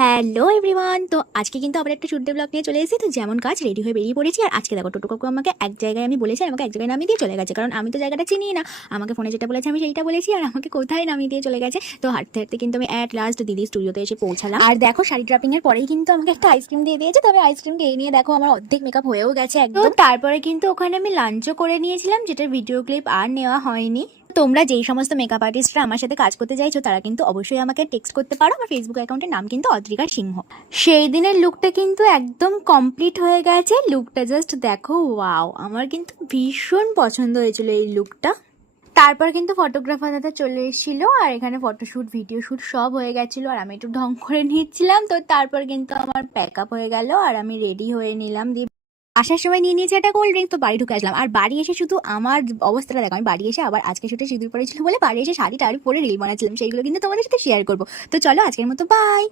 Hello everyone, তো আজকে কিন্তু আবার একটা ছোট্ট ব্লগ নিয়ে চলে এসেছি। তো যেমন কাজ রেডি হয়ে বেরিয়ে পড়েছি। আর আজকে দেখো টোটো কাকু আমাকে এক জায়গায় আমি বলেছি, আর আমাকে এক জায়গায় নামিয়ে দিয়ে চলে গেছে, কারণ আমি তো জায়গাটা চিনি না। আমাকে ফোনে যেটা বলেছে আমি সেইটা বলেছি, আর আমাকে কোথায় নামিয়ে দিয়ে চলে গেছে। তো হাঁটতে হাঁটতে কিন্তু আমি অ্যাট লাস্ট দিদি স্টুডিওতে এসে পৌঁছালাম। আর দেখো শাড়ি ড্রাপিং এর পরেই কিন্তু আমাকে একটা আইসক্রিম দিয়ে দিয়েছে। তবে আইসক্রিম খেয়ে নিয়ে দেখো আমার অর্ধেক মেকআপ হয়েও গেছে একদম। তো তারপরে কিন্তু ওখানে আমি লাঞ্চও করে নিয়েছিলাম, যেটার ভিডিও ক্লিপ আর নেওয়া হয়নি। তোমরা যেই সমস্ত মেকআপ আর্টিস্টরা আমার সাথে কাজ করতে চাইছো তারা কিন্তু অবশ্যই আমাকে টেক্সট করতে পারো। আমার ফেসবুক অ্যাকাউন্টের নাম কিন্তু অদ্রিকা সিংহ। সেই দিনের লুকটা কিন্তু একদম কমপ্লিট হয়ে গেছে। লুকটা জাস্ট দেখো, ওয়াও, আমার কিন্তু ভীষণ পছন্দ হয়েছিল এই লুকটা। তারপর কিন্তু ফটোগ্রাফার দাদা চলে এসেছিল, আর এখানে ফটোশ্যুট ভিডিও শ্যুট সব হয়ে গেছিলো, আর আমি একটু ঢং করে নিচ্ছিলাম। তো তারপর কিন্তু আমার প্যাক আপ হয়ে গেল, আর আমি রেডি হয়ে নিলাম। দিয়ে আসার সময় নিয়ে নিয়েছি একটা কোল্ড ড্রিঙ্ক। তো বাড়ি ঢুকে আসলাম, আর বাড়ি এসে শুধু আমার অবস্থাটা দেখো। আমি বাড়ি এসে আবার আজকে শুটে সিঁদুর পরেছিল বলে বাড়ি এসে শাড়ি টাড়ি পরে রিল বানাচ্ছিলাম, সেইগুলো কিন্তু তোমাদের সাথে শেয়ার করবো। তো চলো আজকের মতো বাই।